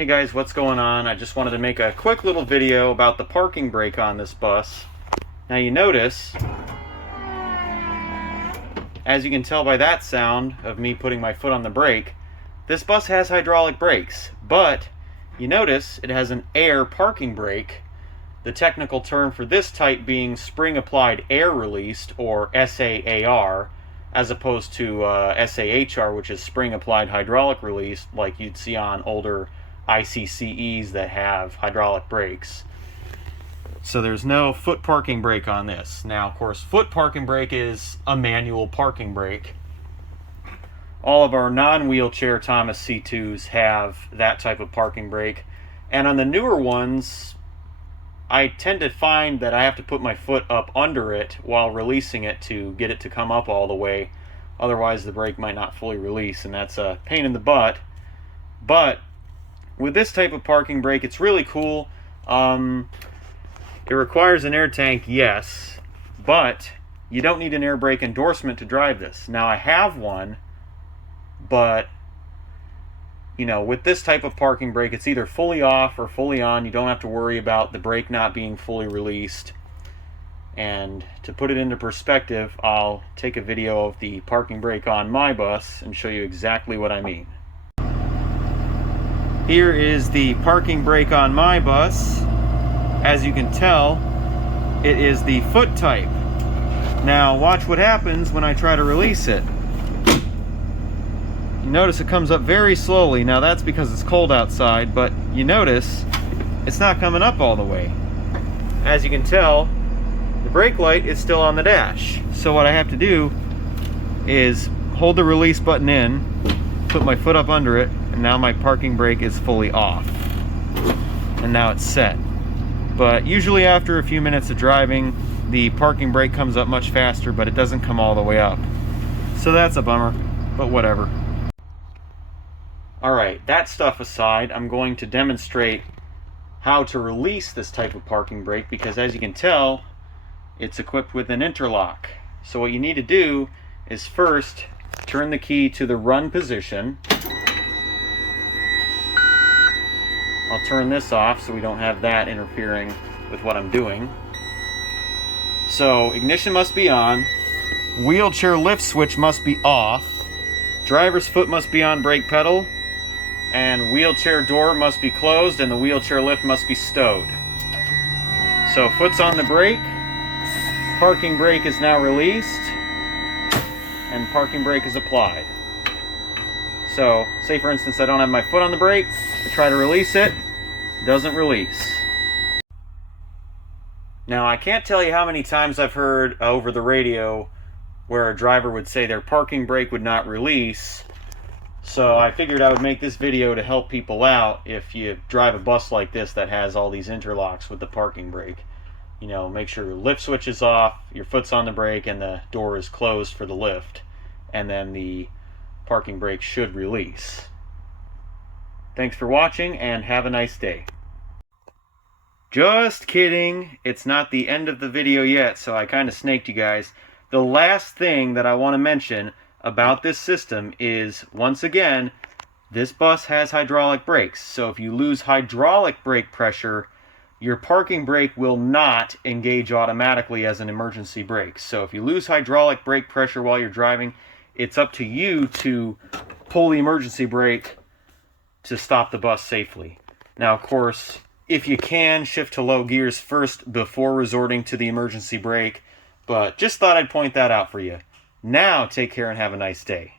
Hey guys, what's going on? I just wanted to make a quick little video about the parking brake on this bus. Now you notice, as you can tell by that sound of me putting my foot on the brake, this bus has hydraulic brakes, but you notice it has an air parking brake, the technical term for this type being spring applied air released, or SAAR, as opposed to SAHR, which is spring applied hydraulic release, like you'd see on older ICCEs that have hydraulic brakes. So there's no foot parking brake on this. Now, of course, foot parking brake is a manual parking brake. All of our non-wheelchair Thomas C2s have that type of parking brake. And on the newer ones, I tend to find that I have to put my foot up under it while releasing it to get it to come up all the way. Otherwise, the brake might not fully release, and that's a pain in the butt. But with this type of parking brake, it's really cool. It requires an air tank, yes, but you don't need an air brake endorsement to drive this. Now, I have one, but you know, with this type of parking brake, it's either fully off or fully on. You don't have to worry about the brake not being fully released. And to put it into perspective, I'll take a video of the parking brake on my bus and show you exactly what I mean. Here is the parking brake on my bus. As you can tell, it is the foot type. Now watch what happens when I try to release it. You notice it comes up very slowly. Now that's because it's cold outside, but you notice it's not coming up all the way. As you can tell, the brake light is still on the dash. So what I have to do is hold the release button in, put my foot up under it, and now my parking brake is fully off. And now it's set. But usually after a few minutes of driving, the parking brake comes up much faster, but it doesn't come all the way up. So that's a bummer, but whatever. Alright, that stuff aside, I'm going to demonstrate how to release this type of parking brake, because as you can tell, it's equipped with an interlock. So what you need to do is first turn the key to the run position. I'll turn this off so we don't have that interfering with what I'm doing. So ignition must be on, wheelchair lift switch must be off, driver's foot must be on brake pedal, and wheelchair door must be closed, and the wheelchair lift must be stowed. So foot's on the brake, parking brake is now released, and parking brake is applied. So, say for instance I don't have my foot on the brake, I try to release it, doesn't release. Now I can't tell you how many times I've heard over the radio where a driver would say their parking brake would not release. So I figured I would make this video to help people out if you drive a bus like this that has all these interlocks with the parking brake. You know, make sure your lift switch is off, your foot's on the brake, and the door is closed for the lift. And then the parking brake should release. Thanks for watching and have a nice day. Just kidding, it's not the end of the video yet, so I kind of snaked you guys. The last thing that I want to mention about this system is, once again, this bus has hydraulic brakes. So if you lose hydraulic brake pressure, your parking brake will not engage automatically as an emergency brake. So if you lose hydraulic brake pressure while you're driving, it's up to you to pull the emergency brake to stop the bus safely. Now, of course, if you can, shift to low gears first before resorting to the emergency brake, but just thought I'd point that out for you. Now, take care and have a nice day.